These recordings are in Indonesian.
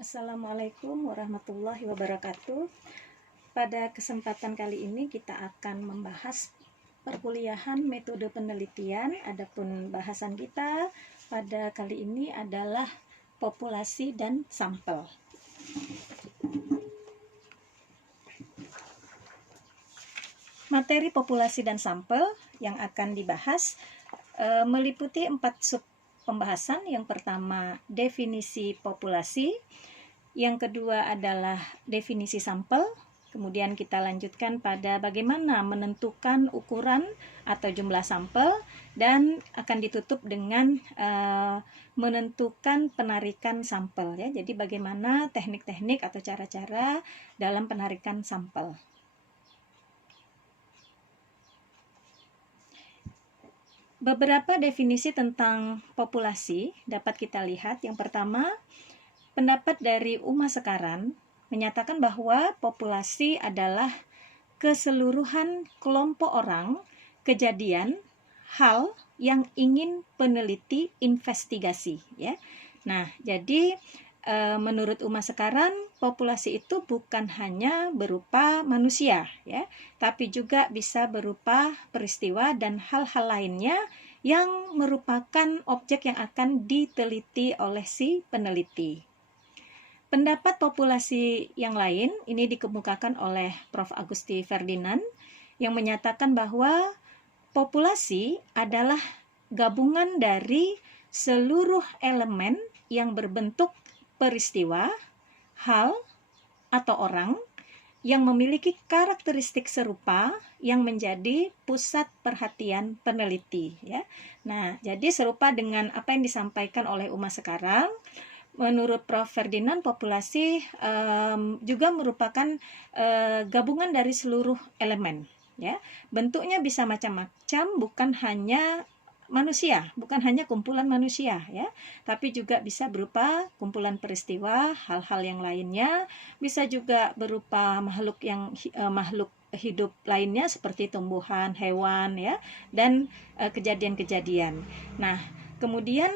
Assalamualaikum warahmatullahi wabarakatuh. Pada kesempatan kali ini kita akan membahas perkuliahan metode penelitian. Adapun bahasan kita pada kali ini adalah populasi dan sampel. Materi populasi dan sampel yang akan dibahas meliputi 4 sub pembahasan. Yang pertama, definisi populasi. Yang kedua adalah definisi sampel. Kemudian kita lanjutkan pada bagaimana menentukan ukuran atau jumlah sampel, dan akan ditutup dengan menentukan penarikan sampel, ya. Jadi bagaimana teknik-teknik atau cara-cara dalam penarikan sampel. Beberapa definisi tentang populasi dapat kita lihat. Yang pertama, pendapat dari Uma Sekaran menyatakan bahwa populasi adalah keseluruhan kelompok orang, kejadian, hal yang ingin peneliti investigasi, ya. Nah, jadi menurut Uma Sekaran, populasi itu bukan hanya berupa manusia, ya, tapi juga bisa berupa peristiwa dan hal-hal lainnya yang merupakan objek yang akan diteliti oleh si peneliti. Pendapat populasi yang lain ini dikemukakan oleh Prof. Agusti Ferdinand yang menyatakan bahwa populasi adalah gabungan dari seluruh elemen yang berbentuk peristiwa, hal, atau orang yang memiliki karakteristik serupa yang menjadi pusat perhatian peneliti, ya. Nah, jadi serupa dengan apa yang disampaikan oleh Uma sekarang, menurut Prof. Ferdinand, populasi juga merupakan gabungan dari seluruh elemen, ya. Bentuknya bisa macam-macam, bukan hanya manusia, bukan hanya kumpulan manusia, ya, tapi juga bisa berupa kumpulan peristiwa, hal-hal yang lainnya, bisa juga berupa makhluk hidup lainnya seperti tumbuhan, hewan, ya, dan kejadian-kejadian. Nah, kemudian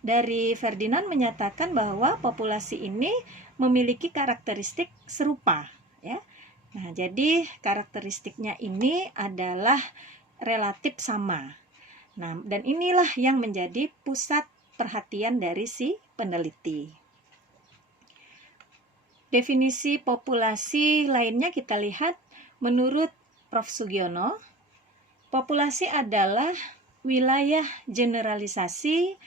dari Ferdinand menyatakan bahwa populasi ini memiliki karakteristik serupa, ya. Nah, jadi karakteristiknya ini adalah relatif sama. Nah, dan inilah yang menjadi pusat perhatian dari si peneliti. Definisi populasi lainnya kita lihat menurut Prof. Sugiono, populasi adalah wilayah generalisasi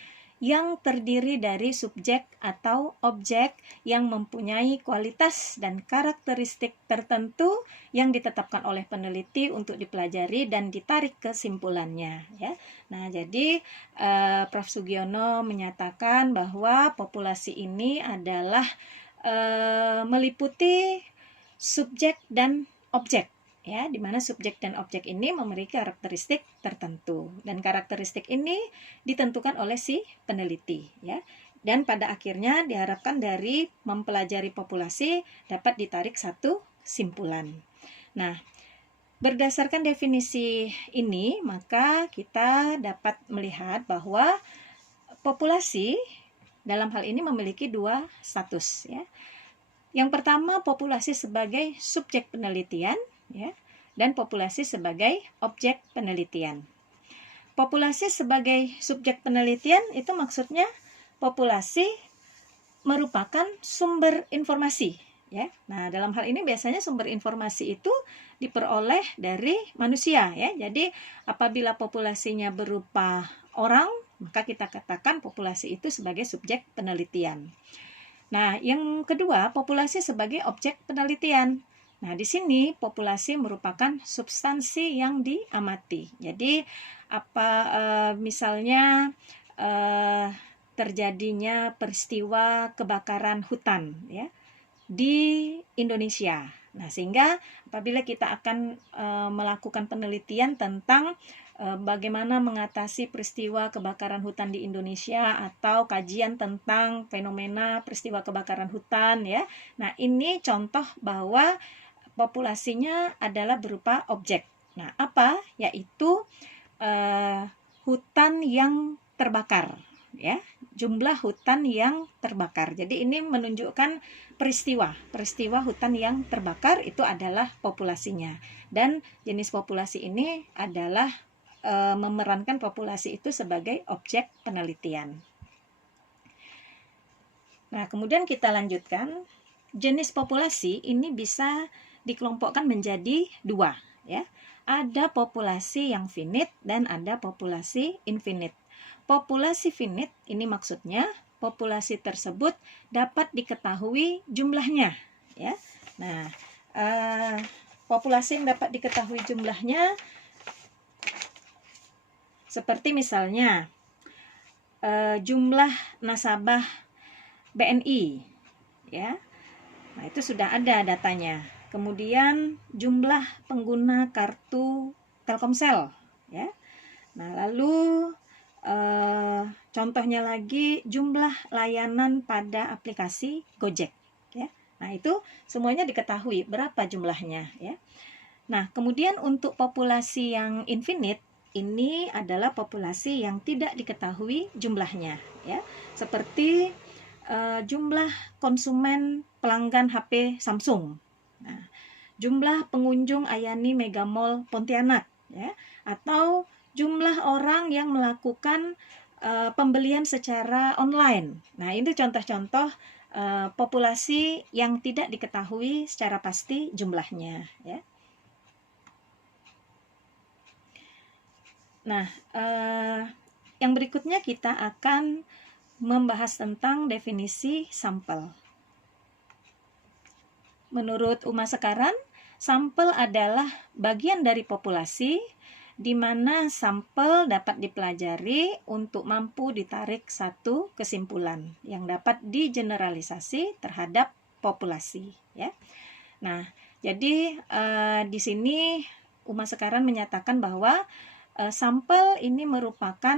yang terdiri dari subjek atau objek yang mempunyai kualitas dan karakteristik tertentu yang ditetapkan oleh peneliti untuk dipelajari dan ditarik kesimpulannya, ya. Nah, jadi Prof. Sugiono menyatakan bahwa populasi ini adalah meliputi subjek dan objek, ya, di mana subjek dan objek ini memiliki karakteristik tertentu, dan karakteristik ini ditentukan oleh si peneliti, ya. Dan pada akhirnya diharapkan dari mempelajari populasi dapat ditarik satu kesimpulan. Nah, berdasarkan definisi ini, maka kita dapat melihat bahwa populasi dalam hal ini memiliki dua status, ya. Yang pertama, populasi sebagai subjek penelitian, ya, dan populasi sebagai objek penelitian. Populasi sebagai subjek penelitian itu maksudnya populasi merupakan sumber informasi, ya. Nah, dalam hal ini biasanya sumber informasi itu diperoleh dari manusia, ya. Jadi apabila populasinya berupa orang, maka kita katakan populasi itu sebagai subjek penelitian. Nah, yang kedua, populasi sebagai objek penelitian. Nah, di sini populasi merupakan substansi yang diamati. Jadi misalnya terjadinya peristiwa kebakaran hutan, ya, di Indonesia. Nah, sehingga apabila kita akan melakukan penelitian tentang bagaimana mengatasi peristiwa kebakaran hutan di Indonesia atau kajian tentang fenomena peristiwa kebakaran hutan, ya. Nah, ini contoh bahwa populasinya adalah berupa objek. Nah, apa? Yaitu hutan yang terbakar, ya. jumlah hutan yang terbakar. Jadi ini menunjukkan peristiwa hutan yang terbakar itu adalah populasinya. Dan jenis populasi ini adalah memerankan populasi itu sebagai objek penelitian. Nah, kemudian kita lanjutkan. Jenis populasi ini bisa dikelompokkan menjadi dua, ya. Ada populasi yang finite dan ada populasi infinite. Populasi finite ini maksudnya populasi tersebut dapat diketahui jumlahnya, ya. Nah, populasi yang dapat diketahui jumlahnya seperti misalnya jumlah nasabah BNI, ya. Nah, itu sudah ada datanya. Kemudian jumlah pengguna kartu Telkomsel, ya. Nah, lalu contohnya lagi jumlah layanan pada aplikasi Gojek, ya. Nah, itu semuanya diketahui berapa jumlahnya, ya. Nah, kemudian untuk populasi yang infinite ini adalah populasi yang tidak diketahui jumlahnya, ya. Seperti jumlah konsumen pelanggan HP Samsung. Nah, jumlah pengunjung Ayani Mega Mall Pontianak, ya, atau jumlah orang yang melakukan pembelian secara online. Nah, ini contoh-contoh populasi yang tidak diketahui secara pasti jumlahnya, ya. Nah, yang berikutnya kita akan membahas tentang definisi sampel. Menurut Uma Sekaran, sampel adalah bagian dari populasi di mana sampel dapat dipelajari untuk mampu ditarik satu kesimpulan yang dapat digeneralisasi terhadap populasi, ya. Nah, jadi di sini Uma Sekaran menyatakan bahwa sampel ini merupakan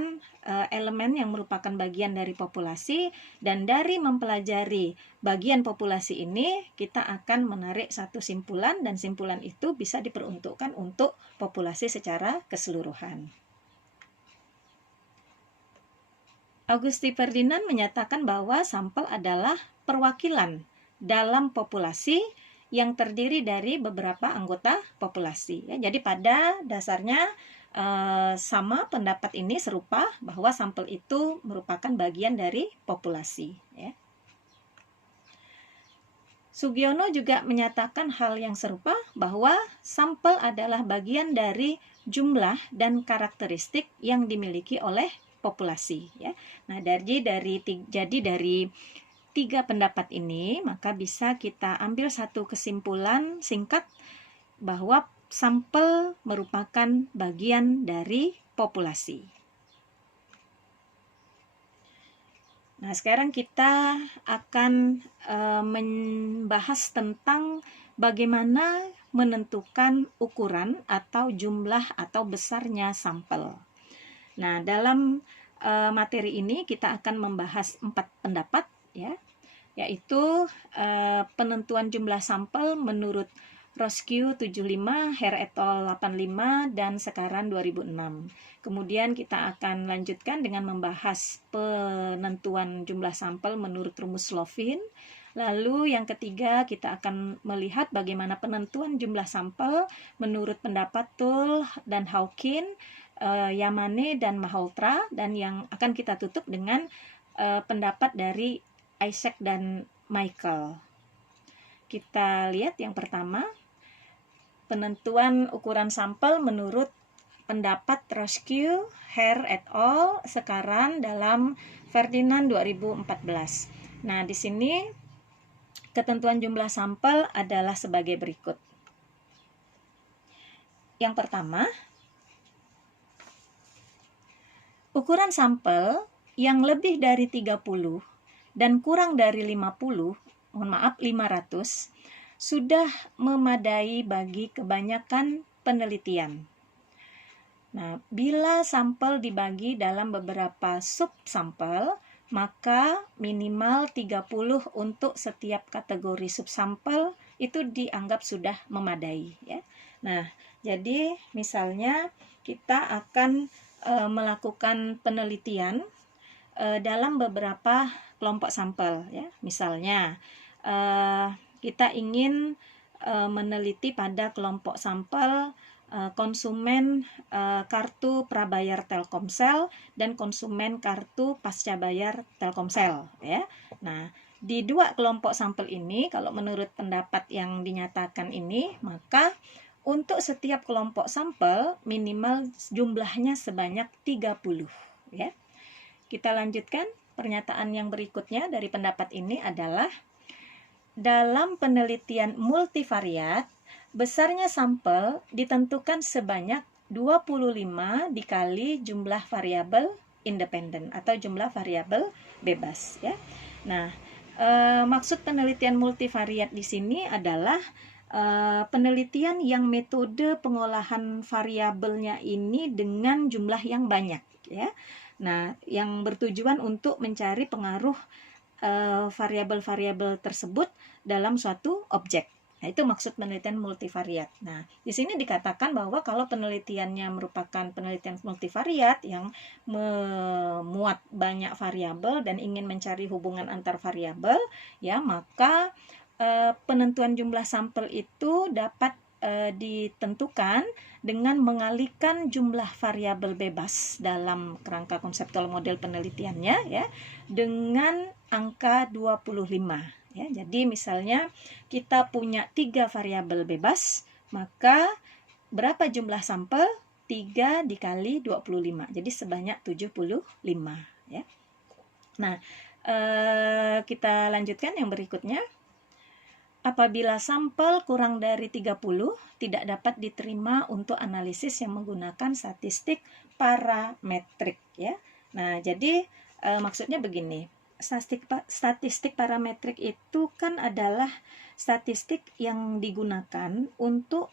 elemen yang merupakan bagian dari populasi, dan dari mempelajari bagian populasi ini kita akan menarik satu simpulan, dan simpulan itu bisa diperuntukkan untuk populasi secara keseluruhan. Augusti Ferdinand menyatakan bahwa sampel adalah perwakilan dalam populasi yang terdiri dari beberapa anggota populasi, ya. Jadi pada dasarnya sama pendapat ini serupa bahwa sampel itu merupakan bagian dari populasi, ya. Sugiono juga menyatakan hal yang serupa bahwa sampel adalah bagian dari jumlah dan karakteristik yang dimiliki oleh populasi, ya. Nah, dari tiga pendapat ini maka bisa kita ambil satu kesimpulan singkat bahwa sampel merupakan bagian dari populasi. Nah, sekarang kita akan membahas tentang bagaimana menentukan ukuran atau jumlah atau besarnya sampel. Nah, dalam materi ini kita akan membahas 4 pendapat, ya, yaitu penentuan jumlah sampel menurut Roscoe 75, Hare et al. 85, dan Sekaran 2006. Kemudian kita akan lanjutkan dengan membahas penentuan jumlah sampel menurut rumus Slovin. Lalu yang ketiga kita akan melihat bagaimana penentuan jumlah sampel menurut pendapat Tull dan Hawkin, Yamane dan Malhotra, dan yang akan kita tutup dengan pendapat dari Isaac dan Michael. Kita lihat yang pertama, penentuan ukuran sampel menurut pendapat Roscoe, Hare et al. Sekaran dalam Ferdinand 2014. Nah, di sini ketentuan jumlah sampel adalah sebagai berikut. Yang pertama, ukuran sampel yang lebih dari 30 dan kurang dari 500 sudah memadai bagi kebanyakan penelitian. Nah, bila sampel dibagi dalam beberapa subsampel, maka minimal 30 untuk setiap kategori subsampel itu dianggap sudah memadai, ya. Nah, jadi misalnya kita akan melakukan penelitian dalam beberapa kelompok sampel ya. Misalnya kita ingin meneliti pada kelompok sampel konsumen kartu prabayar Telkomsel dan konsumen kartu pasca bayar Telkomsel ya. Nah, di dua kelompok sampel ini kalau menurut pendapat yang dinyatakan ini, maka untuk setiap kelompok sampel minimal jumlahnya sebanyak 30 ya. Kita lanjutkan, pernyataan yang berikutnya dari pendapat ini adalah dalam penelitian multivariat, besarnya sampel ditentukan sebanyak 25 dikali jumlah variabel independen atau jumlah variabel bebas ya. Nah, maksud penelitian multivariat di sini adalah penelitian yang metode pengolahan variabelnya ini dengan jumlah yang banyak ya. Nah, yang bertujuan untuk mencari pengaruh variabel-variabel tersebut dalam suatu objek. Nah, itu maksud penelitian multivariat. Nah, di sini dikatakan bahwa kalau penelitiannya merupakan penelitian multivariat yang memuat banyak variabel dan ingin mencari hubungan antar variabel, ya, maka penentuan jumlah sampel itu dapat ditentukan dengan mengalihkan jumlah variabel bebas dalam kerangka konseptual model penelitiannya ya dengan angka 25 ya. Jadi misalnya kita punya 3 variabel bebas, maka berapa jumlah sampel? 3 dikali 25. Jadi sebanyak 75 ya. Nah, kita lanjutkan yang berikutnya. Apabila sampel kurang dari 30, tidak dapat diterima untuk analisis yang menggunakan statistik parametrik ya. Nah, jadi maksudnya begini. Statistik parametrik itu kan adalah statistik yang digunakan untuk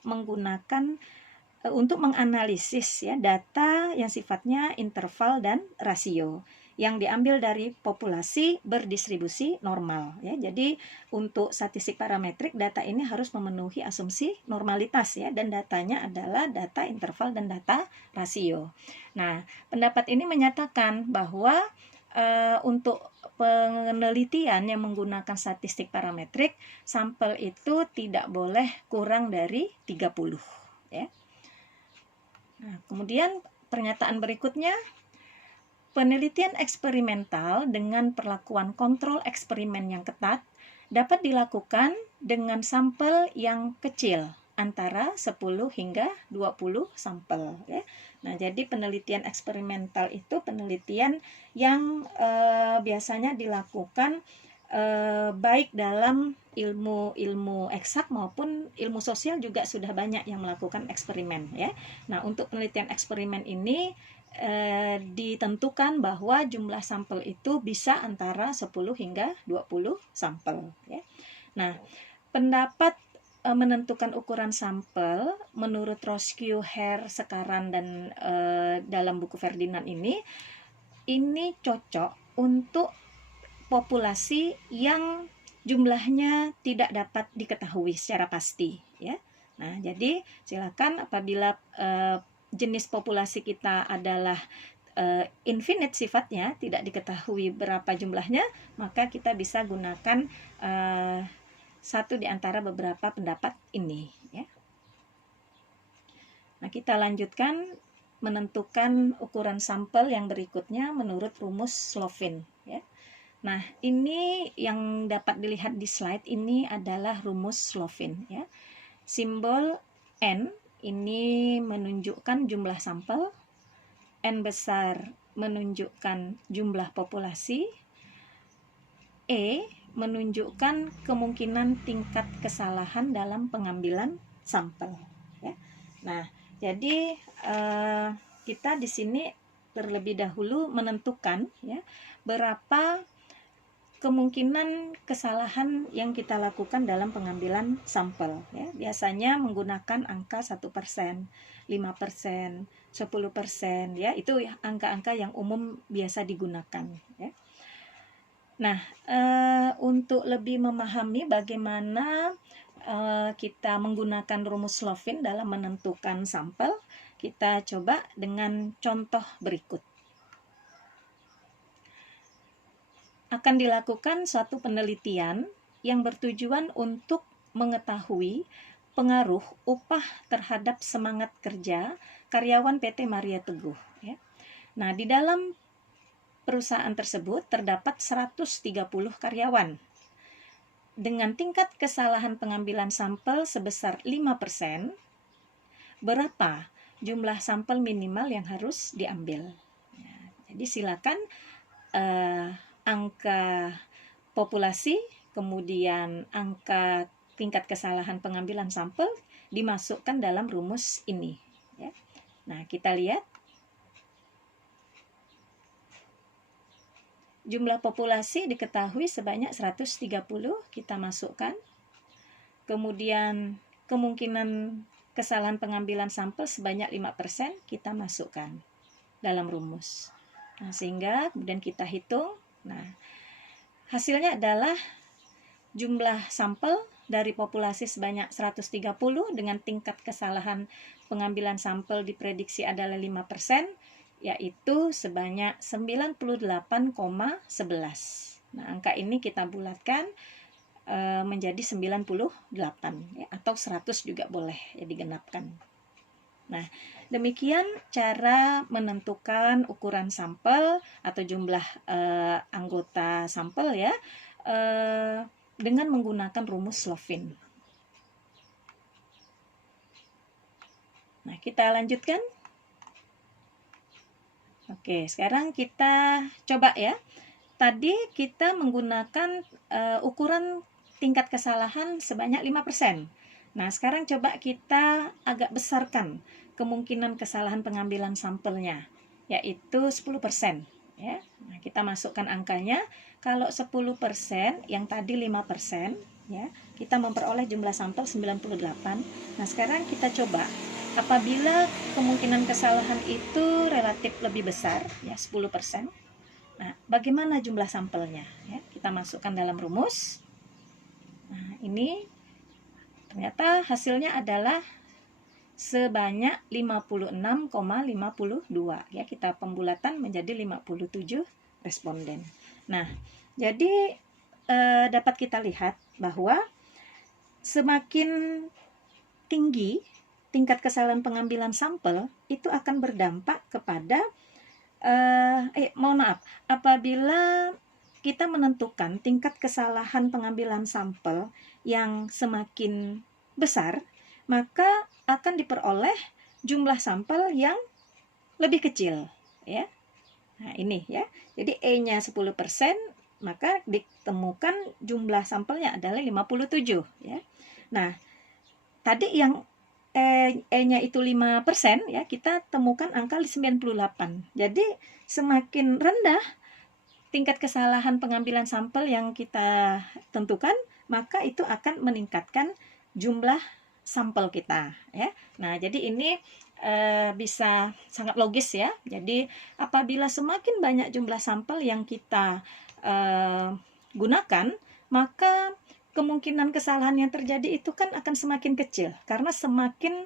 menganalisis ya data yang sifatnya interval dan rasio yang diambil dari populasi berdistribusi normal ya. Jadi untuk statistik parametrik data ini harus memenuhi asumsi normalitas ya, dan datanya adalah data interval dan data rasio. Nah, pendapat ini menyatakan bahwa untuk penelitian yang menggunakan statistik parametrik, sampel itu tidak boleh kurang dari 30 ya. Nah, kemudian pernyataan berikutnya, penelitian eksperimental dengan perlakuan kontrol eksperimen yang ketat dapat dilakukan dengan sampel yang kecil, antara 10 hingga 20 sampel ya. Nah, jadi penelitian eksperimental itu penelitian yang biasanya dilakukan baik dalam ilmu eksak maupun ilmu sosial juga sudah banyak yang melakukan eksperimen ya. Nah, untuk penelitian eksperimen ini ditentukan bahwa jumlah sampel itu bisa antara 10 hingga 20 sampel ya. Nah, pendapat menentukan ukuran sampel menurut Roscoe, Hare, Sekaran dan dalam buku Ferdinand ini cocok untuk populasi yang jumlahnya tidak dapat diketahui secara pasti ya. Nah, jadi silakan apabila jenis populasi kita adalah infinite sifatnya, tidak diketahui berapa jumlahnya, maka kita bisa gunakan satu di antara beberapa pendapat ini ya. Nah, kita lanjutkan menentukan ukuran sampel yang berikutnya menurut rumus Slovin ya. Nah, ini yang dapat dilihat di slide ini adalah rumus Slovin ya. Simbol N ini menunjukkan jumlah sampel, N besar menunjukkan jumlah populasi, E menunjukkan kemungkinan tingkat kesalahan dalam pengambilan sampel ya. Nah, jadi kita di sini terlebih dahulu menentukan ya berapa kemungkinan kesalahan yang kita lakukan dalam pengambilan sampel ya. Biasanya menggunakan angka 1%, 5%, 10% ya. Itu ya angka-angka yang umum biasa digunakan ya. Nah, untuk lebih memahami bagaimana kita menggunakan rumus Slovin dalam menentukan sampel, kita coba dengan contoh berikut. akan dilakukan suatu penelitian yang bertujuan untuk mengetahui pengaruh upah terhadap semangat kerja karyawan PT Maria Teguh. Ya. Nah, di dalam perusahaan tersebut terdapat 130 karyawan dengan tingkat kesalahan pengambilan sampel sebesar 5%. Berapa jumlah sampel minimal yang harus diambil? Ya, jadi silakan angka populasi, kemudian angka tingkat kesalahan pengambilan sampel dimasukkan dalam rumus ini. Ya. Nah, kita lihat jumlah populasi diketahui sebanyak 130, kita masukkan. Kemudian kemungkinan kesalahan pengambilan sampel sebanyak 5%, kita masukkan dalam rumus. Nah, sehingga kemudian kita hitung. Nah, hasilnya adalah jumlah sampel dari populasi sebanyak 130 dengan tingkat kesalahan pengambilan sampel diprediksi adalah 5%, yaitu sebanyak 98,11. Nah, angka ini kita bulatkan menjadi 98 ya, atau 100 juga boleh ya, digenapkan. Nah, demikian cara menentukan ukuran sampel atau jumlah anggota sampel ya dengan menggunakan rumus Slovin. Nah, kita lanjutkan. Oke, sekarang kita coba ya. Tadi kita menggunakan ukuran tingkat kesalahan sebanyak 5%. Nah, sekarang coba kita agak besarkan kemungkinan kesalahan pengambilan sampelnya, yaitu 10%. Ya. Nah, kita masukkan angkanya. Kalau 10%, yang tadi 5%, ya, kita memperoleh jumlah sampel 98. Nah, sekarang kita coba apabila kemungkinan kesalahan itu relatif lebih besar, ya 10%. Nah, bagaimana jumlah sampelnya? Ya, kita masukkan dalam rumus. Nah, ini ternyata hasilnya adalah sebanyak 56,52. Ya, kita pembulatan menjadi 57 responden. Nah, jadi dapat kita lihat bahwa semakin tinggi tingkat kesalahan pengambilan sampel itu akan berdampak kepada apabila kita menentukan tingkat kesalahan pengambilan sampel yang semakin besar, maka akan diperoleh jumlah sampel yang lebih kecil, ya. Nah, ini ya. Jadi E-nya 10%, maka ditemukan jumlah sampelnya adalah 57, ya. Nah, tadi yang E-nya itu 5%, ya, kita temukan angka 98. Jadi semakin rendah tingkat kesalahan pengambilan sampel yang kita tentukan, maka itu akan meningkatkan jumlah sampel kita, ya. Nah, jadi ini bisa sangat logis ya. Jadi apabila semakin banyak jumlah sampel yang kita gunakan, maka kemungkinan kesalahan yang terjadi itu kan akan semakin kecil karena semakin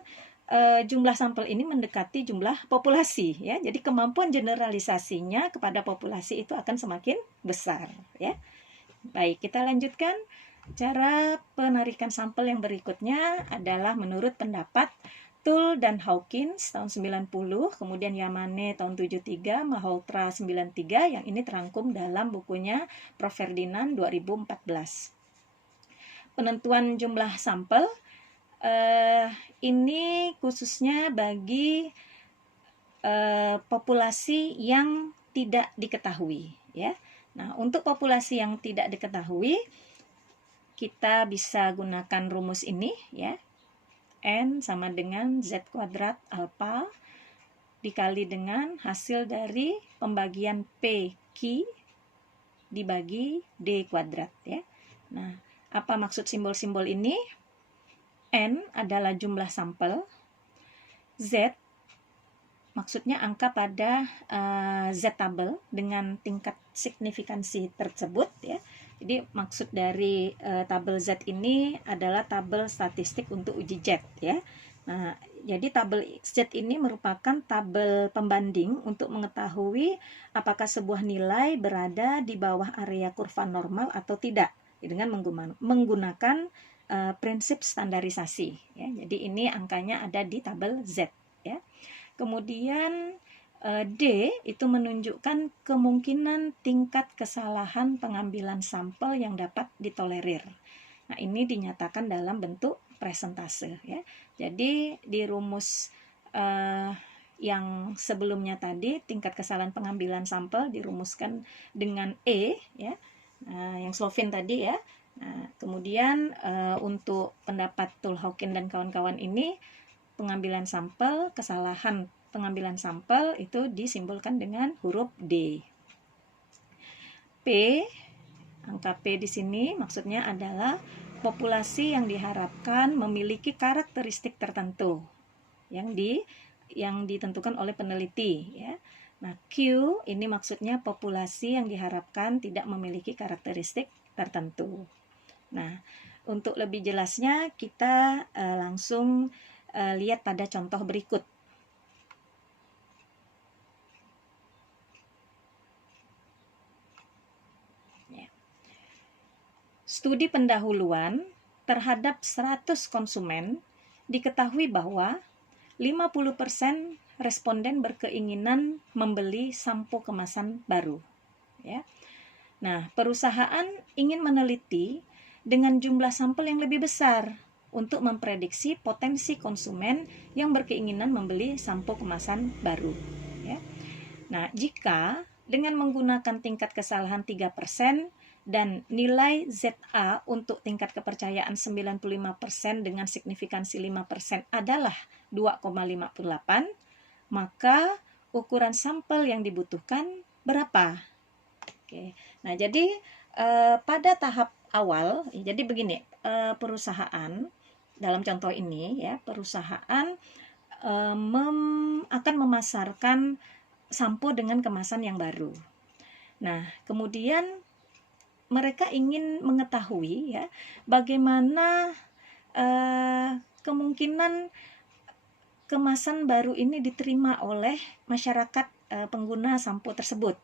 jumlah sampel ini mendekati jumlah populasi, ya. Jadi kemampuan generalisasinya kepada populasi itu akan semakin besar, ya. Baik, kita lanjutkan. Cara penarikan sampel yang berikutnya adalah menurut pendapat Tull dan Hawkins tahun 90, kemudian Yamane tahun 73, Malhotra 93, yang ini terangkum dalam bukunya Prof. Ferdinand 2014. Penentuan jumlah sampel ini khususnya bagi populasi yang tidak diketahui, ya. Nah, untuk populasi yang tidak diketahui, kita bisa gunakan rumus ini, ya. N sama dengan Z kuadrat alpha dikali dengan hasil dari pembagian PQ dibagi D kuadrat, ya. Nah, apa maksud simbol-simbol ini? N adalah jumlah sampel, Z maksudnya angka pada Z tabel dengan tingkat signifikansi tersebut, ya. Jadi maksud dari tabel Z ini adalah tabel statistik untuk uji Z, ya. Nah, Jadi tabel Z ini merupakan tabel pembanding untuk mengetahui apakah sebuah nilai berada di bawah area kurva normal atau tidak dengan menggunakan prinsip standarisasi ya. Jadi ini angkanya ada di tabel Z ya. Kemudian D itu menunjukkan kemungkinan tingkat kesalahan pengambilan sampel yang dapat ditolerir. Nah, ini dinyatakan dalam bentuk presentase ya. Jadi di rumus yang sebelumnya tadi tingkat kesalahan pengambilan sampel dirumuskan dengan E ya. Yang Slovin tadi ya. Nah, kemudian untuk pendapat Tulhokin dan kawan-kawan ini pengambilan sampel, kesalahan pengambilan sampel itu disimbolkan dengan huruf D. P, angka P di sini maksudnya adalah populasi yang diharapkan memiliki karakteristik tertentu yang ditentukan oleh peneliti ya. Nah, Q ini maksudnya populasi yang diharapkan tidak memiliki karakteristik tertentu. Nah, untuk lebih jelasnya kita langsung lihat pada contoh berikut. Studi pendahuluan terhadap 100 konsumen diketahui bahwa 50% responden berkeinginan membeli sampo kemasan baru. Ya. Nah, perusahaan ingin meneliti dengan jumlah sampel yang lebih besar untuk memprediksi potensi konsumen yang berkeinginan membeli sampo kemasan baru. Ya. Nah, jika dengan menggunakan tingkat kesalahan 3% dan nilai ZA untuk tingkat kepercayaan 95% dengan signifikansi 5% adalah 2,58, maka ukuran sampel yang dibutuhkan berapa? Oke. Nah, jadi pada tahap awal, jadi begini, perusahaan dalam contoh ini ya, perusahaan akan memasarkan sampo dengan kemasan yang baru. Nah, kemudian mereka ingin mengetahui ya bagaimana kemungkinan kemasan baru ini diterima oleh masyarakat pengguna sampo tersebut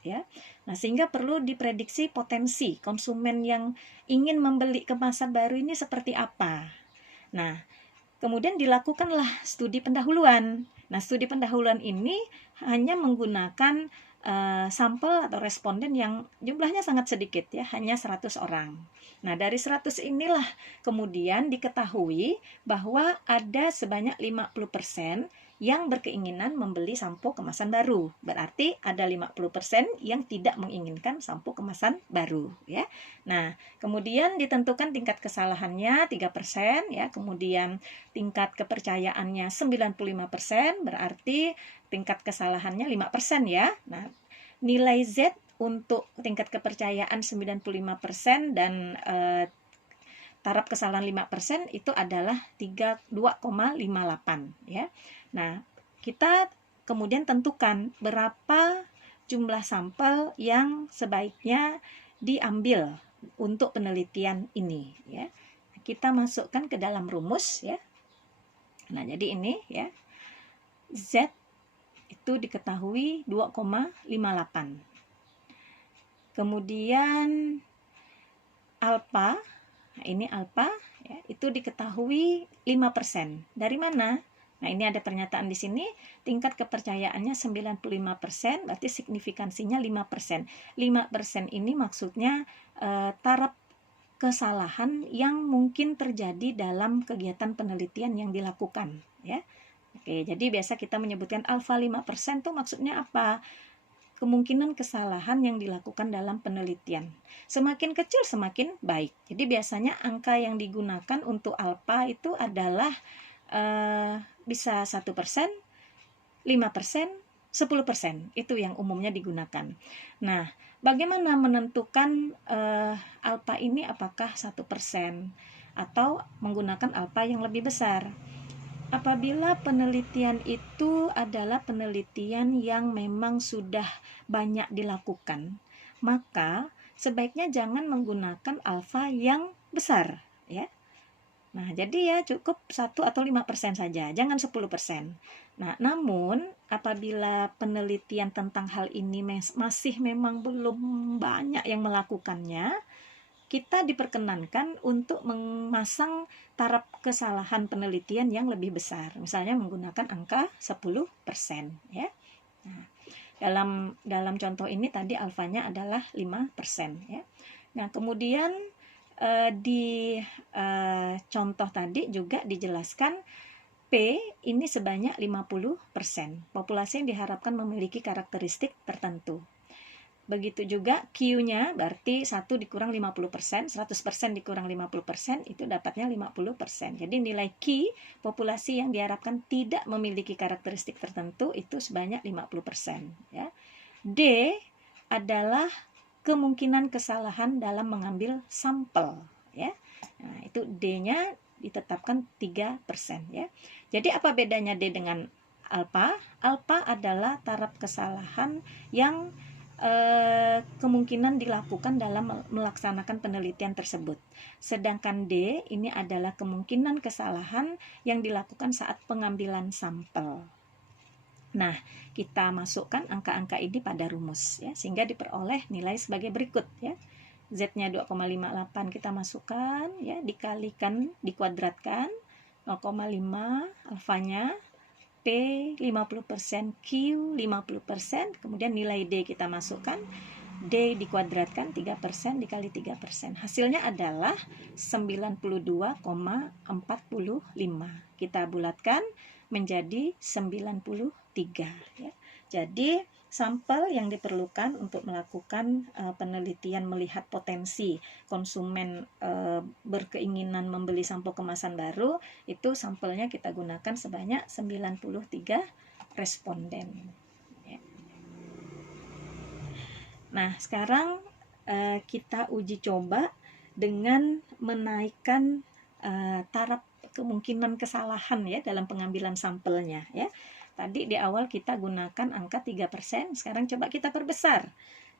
ya. Nah, sehingga perlu diprediksi potensi konsumen yang ingin membeli kemasan baru ini seperti apa. Nah, kemudian dilakukanlah studi pendahuluan. Nah, studi pendahuluan ini hanya menggunakan sampel atau responden yang jumlahnya sangat sedikit ya, hanya 100 orang. Nah, dari 100 inilah kemudian diketahui bahwa ada sebanyak 50% yang berkeinginan membeli sampo kemasan baru. Berarti ada 50% yang tidak menginginkan sampo kemasan baru ya. Nah, kemudian ditentukan tingkat kesalahannya 3% ya, kemudian tingkat kepercayaannya 95%, berarti tingkat kesalahannya 5% ya. Nah, nilai Z untuk tingkat kepercayaan 95% dan taraf kesalahan 5% itu adalah 2,58 ya. Nah, kita kemudian tentukan berapa jumlah sampel yang sebaiknya diambil untuk penelitian ini ya. Kita masukkan ke dalam rumus ya. Nah, jadi ini ya. Z itu diketahui 2,58. Kemudian alfa, nah ini alfa ya, itu diketahui 5%. Dari mana? Nah, ini ada pernyataan di sini, tingkat kepercayaannya 95%, berarti signifikansinya 5%. 5% ini maksudnya taraf kesalahan yang mungkin terjadi dalam kegiatan penelitian yang dilakukan ya. Oke, jadi biasa kita menyebutkan alfa 5% itu maksudnya apa? Kemungkinan kesalahan yang dilakukan dalam penelitian. Semakin kecil semakin baik. Jadi biasanya angka yang digunakan untuk alfa itu adalah bisa 1%, 5%, 10%. Itu yang umumnya digunakan. Nah, bagaimana menentukan alfa ini apakah 1% atau menggunakan alfa yang lebih besar? Apabila penelitian itu adalah penelitian yang memang sudah banyak dilakukan, maka sebaiknya jangan menggunakan alfa yang besar, ya. Nah, jadi ya cukup 1 atau 5% saja, jangan 10%. Nah, namun apabila penelitian tentang hal ini masih memang belum banyak yang melakukannya, kita diperkenankan untuk memasang taraf kesalahan penelitian yang lebih besar, misalnya menggunakan angka 10%, ya. Nah, dalam contoh ini tadi alfanya adalah 5%, ya. Nah, kemudian di contoh tadi juga dijelaskan P ini sebanyak 50%. Populasi yang diharapkan memiliki karakteristik tertentu. Begitu juga Q-nya berarti 1 dikurang 50%, 100% dikurang 50%, itu dapatnya 50%. Jadi nilai Q, populasi yang diharapkan tidak memiliki karakteristik tertentu, itu sebanyak 50%. Ya. D adalah kemungkinan kesalahan dalam mengambil sampel. Ya. Nah, itu D-nya ditetapkan 3%. Ya. Jadi apa bedanya D dengan alpha? Alpha adalah taraf kesalahan yang kemungkinan dilakukan dalam melaksanakan penelitian tersebut. Sedangkan D ini adalah kemungkinan kesalahan yang dilakukan saat pengambilan sampel. Nah, kita masukkan angka-angka ini pada rumus, ya, sehingga diperoleh nilai sebagai berikut, ya. Z-nya 2,58 kita masukkan, ya, dikalikan, dikuadratkan 0,5, alfanya P 50%, Q 50%, kemudian nilai D kita masukkan, D dikuadratkan 3% dikali 3%. Hasilnya adalah 92,45. Kita bulatkan menjadi 93. Ya. Jadi sampel yang diperlukan untuk melakukan penelitian melihat potensi konsumen berkeinginan membeli sampo kemasan baru, itu sampelnya kita gunakan sebanyak 93 responden. Ya. Nah, sekarang kita uji coba dengan menaikkan taraf kemungkinan kesalahan, ya, dalam pengambilan sampelnya, ya. Tadi di awal kita gunakan angka 3%, sekarang coba kita perbesar.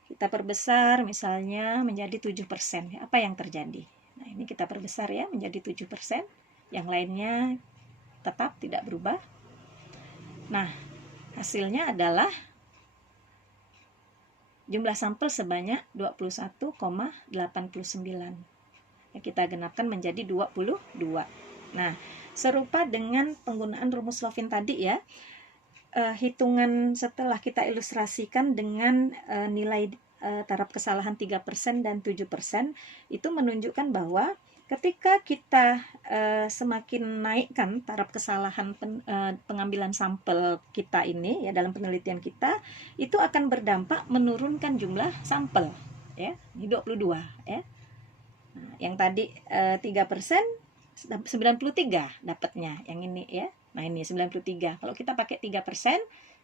Kita perbesar misalnya menjadi 7%. Apa yang terjadi? Nah, ini kita perbesar, ya, menjadi 7%. Yang lainnya tetap tidak berubah. Nah, hasilnya adalah jumlah sampel sebanyak 21,89. Ya, kita genapkan menjadi 22. Nah, serupa dengan penggunaan rumus Lovin tadi, ya. Hitungan setelah kita ilustrasikan dengan nilai taraf kesalahan 3% dan 7%, itu menunjukkan bahwa ketika kita semakin naikkan taraf kesalahan pengambilan sampel kita ini, ya, dalam penelitian kita, itu akan berdampak menurunkan jumlah sampel, ya. Ini 22, ya. Nah, yang tadi 3% 93 dapatnya, yang ini, ya. Nah, ini 93. Kalau kita pakai 3%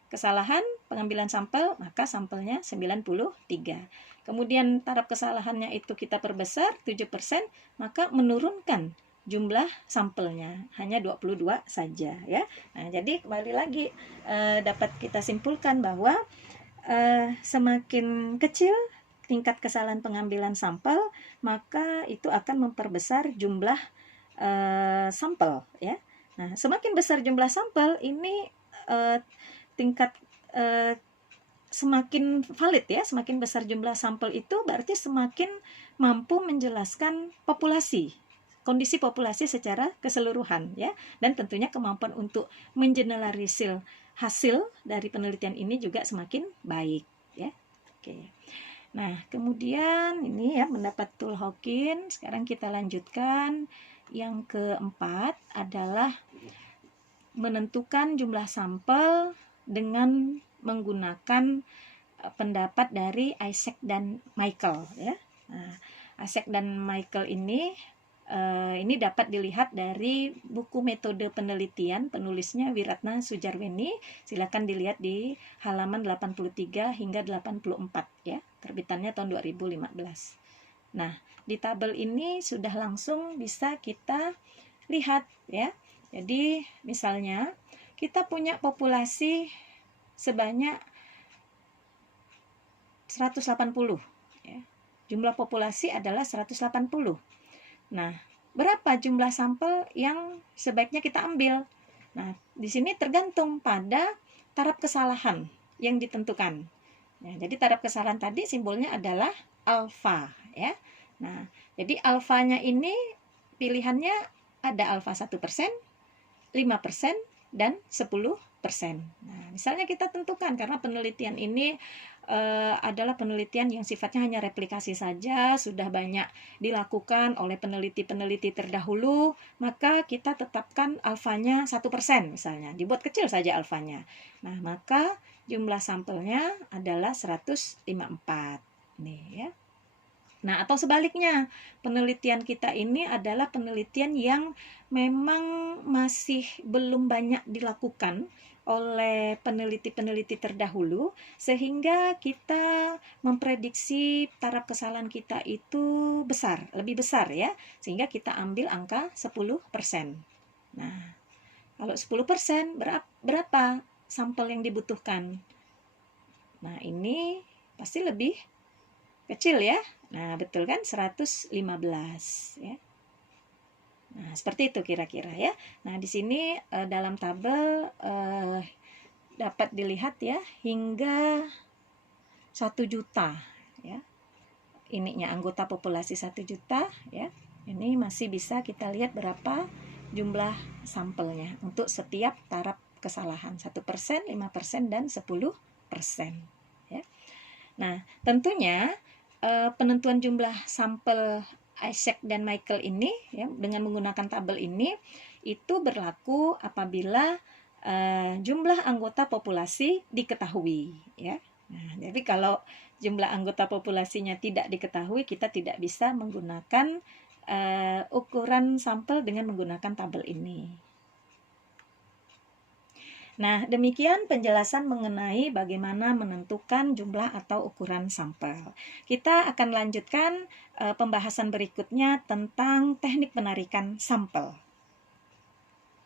kesalahan pengambilan sampel, maka sampelnya 93. Kemudian taraf kesalahannya itu kita perbesar 7%, maka menurunkan jumlah sampelnya hanya 22 saja, ya. Nah, jadi kembali lagi dapat kita simpulkan bahwa semakin kecil tingkat kesalahan pengambilan sampel, maka itu akan memperbesar jumlah sampel, ya. Nah, semakin besar jumlah sampel, ini tingkat semakin valid, ya. Semakin besar jumlah sampel itu berarti semakin mampu menjelaskan populasi, kondisi populasi secara keseluruhan, ya. Dan tentunya kemampuan untuk mengeneralisir hasil dari penelitian ini juga semakin baik, ya. Oke. Nah, kemudian ini, ya, mendapat tool Hawkins. Sekarang kita lanjutkan. Yang keempat adalah menentukan jumlah sampel dengan menggunakan pendapat dari Isaac dan Michael, ya. Nah, Isaac dan Michael ini dapat dilihat dari buku metode penelitian, penulisnya Wiratna Sujarweni. Silakan dilihat di halaman 83 hingga 84, ya. Terbitannya tahun 2015. Nah, di tabel ini sudah langsung bisa kita lihat, ya. Jadi misalnya kita punya populasi sebanyak 180, ya. Jumlah populasi adalah 180. Nah, berapa jumlah sampel yang sebaiknya kita ambil. Nah, di sini tergantung pada taraf kesalahan yang ditentukan. Nah, jadi taraf kesalahan tadi simbolnya adalah alfa, ya. Nah, jadi alfanya ini pilihannya ada alfa 1%, 5%, dan 10%. Nah, misalnya kita tentukan, karena penelitian ini adalah penelitian yang sifatnya hanya replikasi saja, sudah banyak dilakukan oleh peneliti-peneliti terdahulu, maka kita tetapkan alfanya 1% misalnya, dibuat kecil saja alfanya. Nah, maka jumlah sampelnya adalah 154. Nih ya. Nah, atau sebaliknya, penelitian kita ini adalah penelitian yang memang masih belum banyak dilakukan oleh peneliti-peneliti terdahulu, sehingga kita memprediksi taraf kesalahan kita itu besar, lebih besar ya, sehingga kita ambil angka 10%. Nah, kalau 10% berapa sampel yang dibutuhkan? Nah, ini pasti lebih kecil ya. Nah, betul kan? 115 ya. Nah, seperti itu kira-kira ya. Nah, di sini dalam tabel dapat dilihat ya, hingga 1 juta ya. Ininya anggota populasi 1 juta ya. Ini masih bisa kita lihat berapa jumlah sampelnya untuk setiap taraf kesalahan, 1%, 5%, dan 10% ya. Nah, tentunya penentuan jumlah sampel Isaac dan Michael ini ya, dengan menggunakan tabel ini itu berlaku apabila jumlah anggota populasi diketahui ya. Nah, jadi kalau jumlah anggota populasinya tidak diketahui, kita tidak bisa menggunakan ukuran sampel dengan menggunakan tabel ini. Nah, demikian penjelasan mengenai bagaimana menentukan jumlah atau ukuran sampel. Kita akan lanjutkan pembahasan berikutnya tentang teknik penarikan sampel.